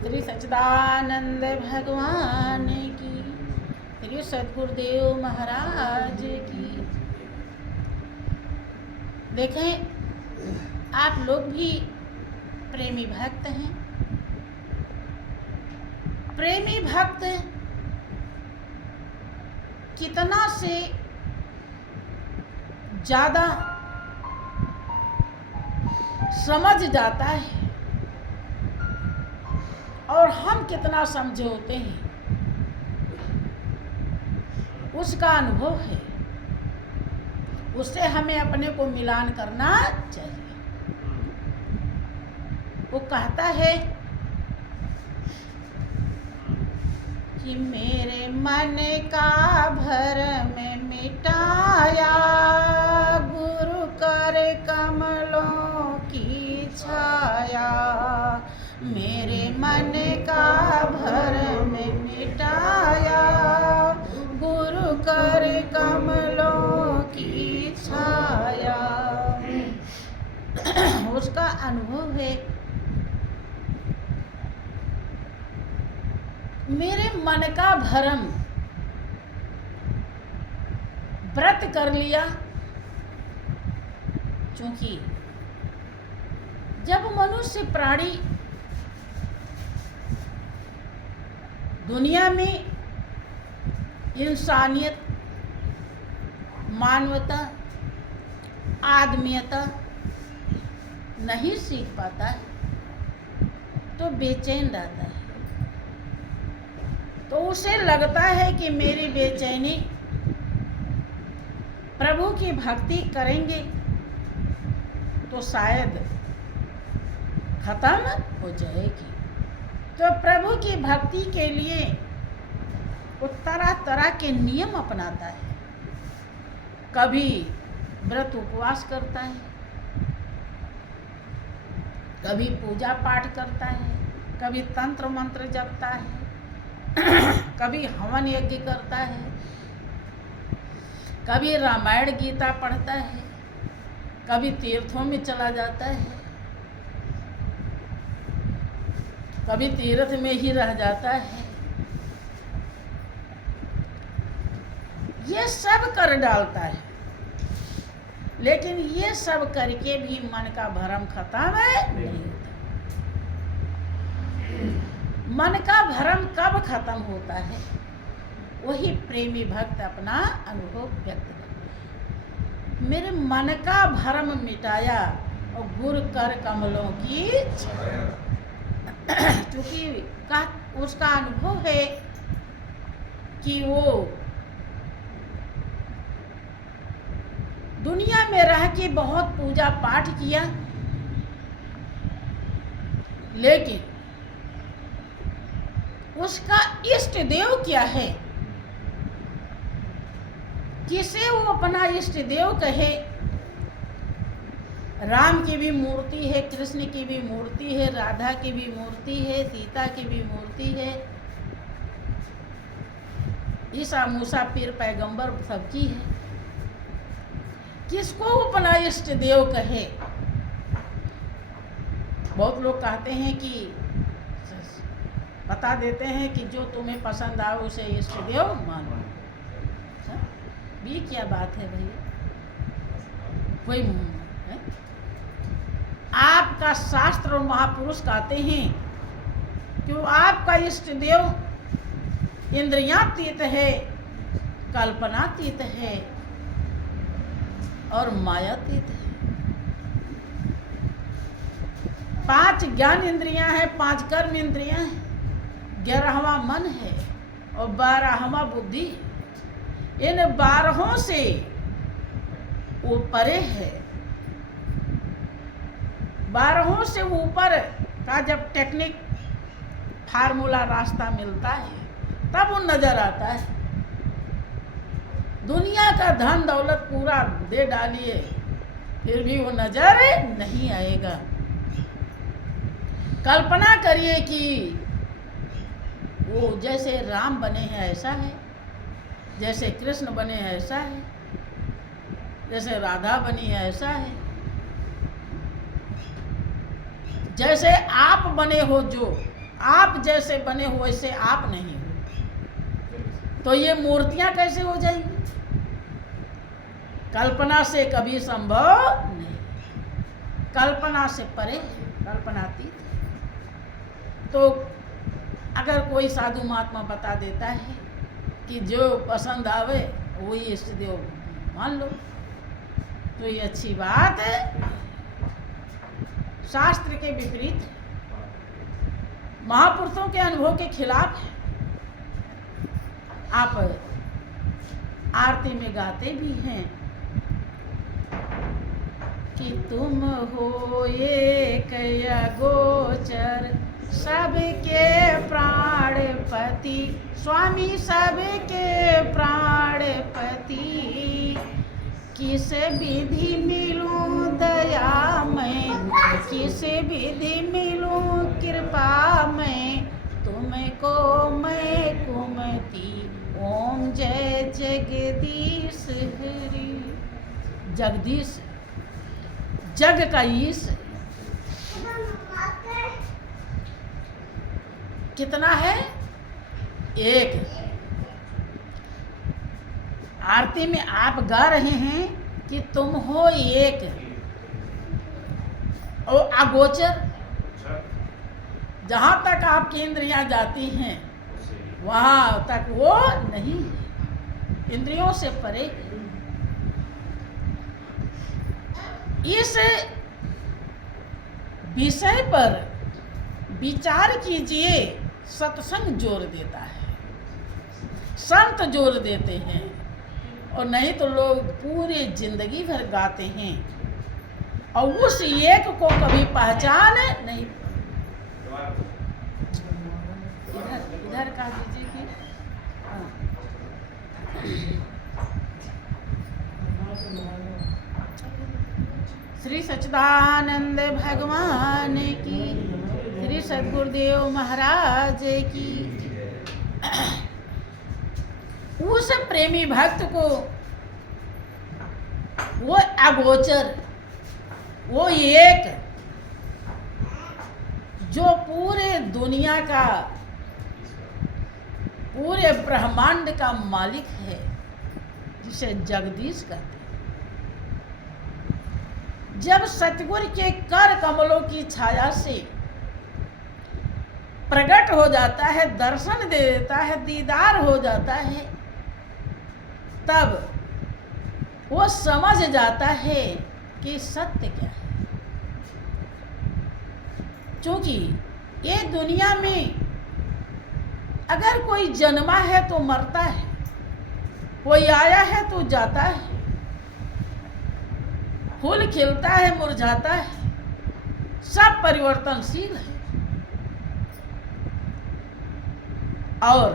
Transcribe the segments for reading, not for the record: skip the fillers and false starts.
श्री सच्चिदानंद भगवान की, श्री सद्गुरुदेव महाराज की। देखें, आप लोग भी प्रेमी भक्त हैं। प्रेमी भक्त कितना से ज्यादा समझ जाता है और हम कितना समझे होते हैं, उसका अनुभव है। उससे हमें अपने को मिलान करना चाहिए। वो कहता है कि मेरे मन का भरम मिटाया, गुरु कर कमलों की छाया। मेरे मन का भरम मिटाया, गुरु कर कमलों की छाया। उसका अनुभव है। मेरे मन का भरम व्रत कर लिया, क्योंकि जब मनुष्य प्राणी दुनिया में इंसानियत, मानवता, आदमियता नहीं सीख पाता है तो बेचैन रहता है। तो उसे लगता है कि मेरी बेचैनी प्रभु की भक्ति करेंगे तो शायद खत्म हो जाएगी। तो प्रभु की भक्ति के लिए वो तरह तरह के नियम अपनाता है। कभी व्रत उपवास करता है, कभी पूजा पाठ करता है, कभी तंत्र मंत्र जपता है, कभी हवन यज्ञ करता है, कभी रामायण गीता पढ़ता है, कभी तीर्थों में चला जाता है, कभी तीर्थ में ही रह जाता है। ये सब कर डालता है, लेकिन ये सब करके भी मन का भरम खत्म नहीं होता। मन का भरम कब खत्म होता है? वही प्रेमी भक्त अपना अनुभव व्यक्त करता। मेरे मन का भरम मिटाया और गुरु कर कमलों की छाया। क्योंकि उसका अनुभव है कि वो दुनिया में रह के बहुत पूजा पाठ किया, लेकिन उसका इष्ट देव क्या है, जिसे वो अपना इष्ट देव कहे। राम की भी मूर्ति है, कृष्ण की भी मूर्ति है, राधा की भी मूर्ति है, सीता की भी मूर्ति है, ईसा मूसा पीर पैगंबर सबकी है। किसको अपना इष्ट देव कहे? बहुत लोग कहते हैं कि बता देते हैं कि जो तुम्हें पसंद आओ उसे इष्ट देव मानो। ये क्या बात है भैया? कोई है? आपका शास्त्र और महापुरुष कहते हैं कि वो आपका इष्ट देव इंद्रियातीत है, कल्पनातीत है और मायातीत है। 5 ज्ञान इंद्रियां हैं, 5 कर्म इंद्रियां हैं, 11वां मन है और 12वां बुद्धि। इन 12 से वो परे है। 12 से ऊपर का जब टेक्निक फार्मूला रास्ता मिलता है तब वो नजर आता है। दुनिया का धन दौलत पूरा दे डालिए फिर भी वो नजर नहीं आएगा। कल्पना करिए कि वो जैसे राम बने हैं ऐसा है, जैसे कृष्ण बने हैं ऐसा है, जैसे राधा बनी है ऐसा है, जैसे आप बने हो जो आप जैसे बने हो वैसे आप नहीं हो, तो ये मूर्तियां कैसे हो जाएंगी? कल्पना से कभी संभव नहीं, कल्पना से परे, कल्पनातीत। तो अगर कोई साधु महात्मा बता देता है कि जो पसंद आवे वही इष्ट देव मान लो, तो ये अच्छी बात है, शास्त्र के विपरीत है, महापुरुषों के अनुभव के खिलाफ है। आप आरती में गाते भी हैं कि तुम हो एक अगोचर सबके प्राणपति, स्वामी सबके प्राणपति, किस विधि मिलूं दया मैं, किस विधि मिलूं कृपा मैं, तुमको मैं कुमति, ओम जय जगदीश हरि। जगदीश जग का ईश कितना है? एक। आरती में आप गा रहे हैं कि तुम हो एक, और अगोचर, जहां तक आपकी इंद्रियां जाती हैं वहां तक वो नहीं है, इंद्रियों से परे। इस विषय पर विचार कीजिए, सत्संग जोर देता है, संत जोर देते हैं, और नहीं तो लोग पूरी जिंदगी भर गाते हैं और उस एक को कभी पहचान नहीं। इधर कहा दीजिए कि श्री सच्चिदानंद भगवान की, श्री सद्गुरुदेव महाराज की। उस प्रेमी भक्त को वो अगोचर, वो एक जो पूरे दुनिया का, पूरे ब्रह्मांड का मालिक है, जिसे जगदीश कहते हैं, जब सतगुरु के कर कमलों की छाया से प्रकट हो जाता है, दर्शन दे देता है, दीदार हो जाता है, तब वो समझ जाता है कि सत्य क्या है। क्योंकि ये दुनिया में अगर कोई जन्मा है तो मरता है, कोई आया है तो जाता है, फूल खिलता है मुरझाता है, सब परिवर्तनशील है। और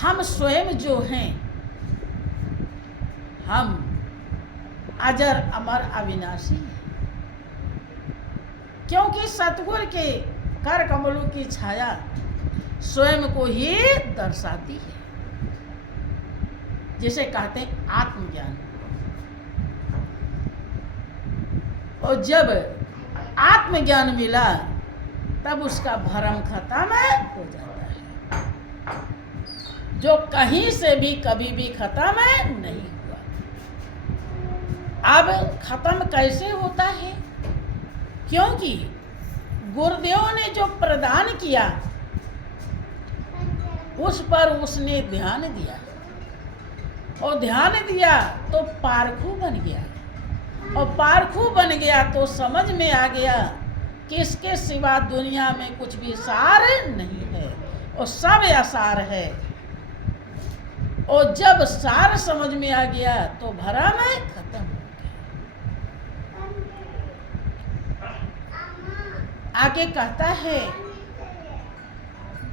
हम स्वयं जो हैं, हम अजर अमर अविनाशी हैं, क्योंकि सतगुरु के कर कमलों की छाया स्वयं को ही दर्शाती है, जिसे कहते हैं आत्मज्ञान। और जब आत्मज्ञान मिला तब उसका भ्रम खत्म हो जाता है, जो कहीं से भी कभी भी खत्म नहीं हुआ। अब खत्म कैसे होता है? क्योंकि गुरुदेव ने जो प्रदान किया उस पर उसने ध्यान दिया, और ध्यान दिया तो पारखू बन गया, और पारखू बन गया तो समझ में आ गया कि इसके सिवा दुनिया में कुछ भी सार नहीं है, और सब असार है। और जब सार समझ में आ गया तो भरम खत्म हो गया। आगे कहता है,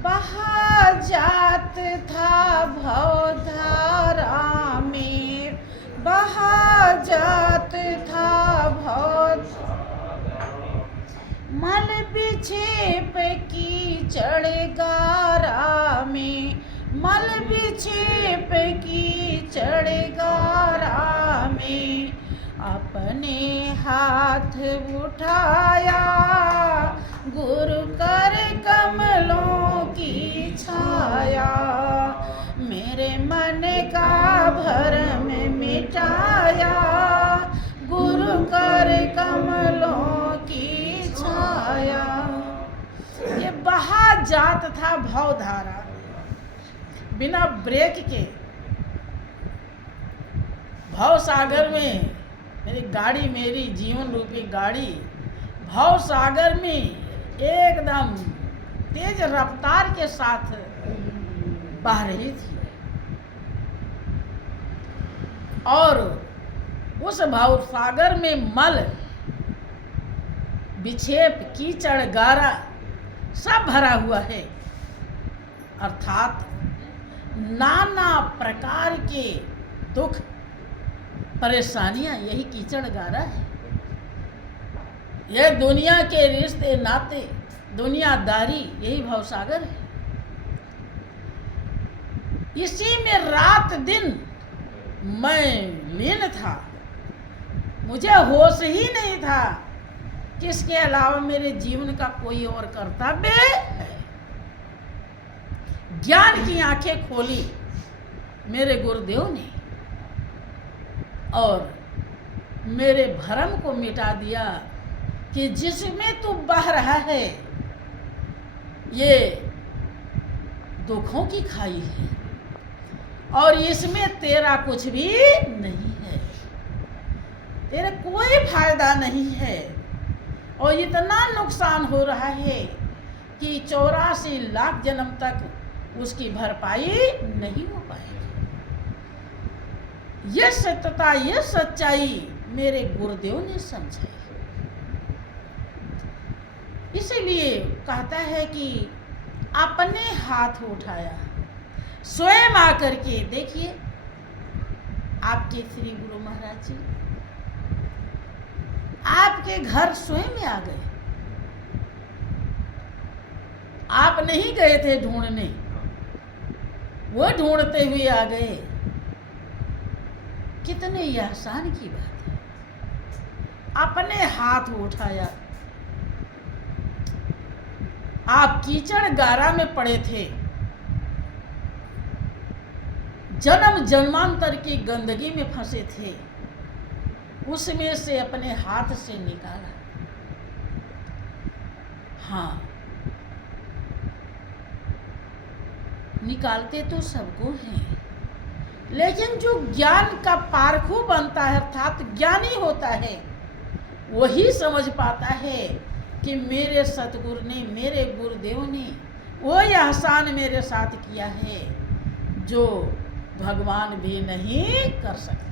बहा जात था भवधारा में, बहा जात था भव, मल बिछेप कीचड़ गारा में, मल बिछेप कीचड़ गारा में, अपने हाथ उठाया गुरु हाथ था भवधारा, बिना ब्रेक के भव सागर में मेरी गाड़ी, मेरी जीवन रूपी गाड़ी भव सागर में एकदम तेज रफ्तार के साथ बह रही थी। और उस भव सागर में मल, विक्षेप, कीचड़, गारा सब भरा हुआ है। अर्थात नाना प्रकार के दुख, परेशानियां, यही कीचड़ गारा है। यह दुनिया के रिश्ते नाते, दुनियादारी, यही भवसागर है। इसी में रात दिन मैं लीन था। मुझे होश ही नहीं था कि इसके अलावा मेरे जीवन का कोई और कर्तव्य है। ज्ञान की आंखें खोली मेरे गुरुदेव ने और मेरे भ्रम को मिटा दिया कि जिसमें तू बह रहा है ये दुखों की खाई है और इसमें तेरा कुछ भी नहीं है, तेरा कोई फायदा नहीं है और इतना नुकसान हो रहा है कि 84 लाख जन्म तक उसकी भरपाई नहीं हो पाएगी। यह सत्यता, यह सच्चाई मेरे गुरुदेव ने समझाई। इसीलिए कहता है कि अपने हाथ उठाया, स्वयं आकर के देखिए आपके श्री गुरु महाराज जी आपके घर स्वयं में आ गए। आप नहीं गए थे ढूंढने, वो ढूंढते हुए आ गए। कितने ही आसान की बात है। अपने हाथ उठाया। आप कीचड़ गारा में पड़े थे, जन्म जन्मांतर की गंदगी में फंसे थे, उसमें से अपने हाथ से निकाला। हाँ, निकालते तो सबको हैं, लेकिन जो ज्ञान का पारखू बनता है अर्थात ज्ञानी होता है, वही समझ पाता है कि मेरे सतगुरु ने, मेरे गुरुदेव ने वो एहसान मेरे साथ किया है जो भगवान भी नहीं कर सकता।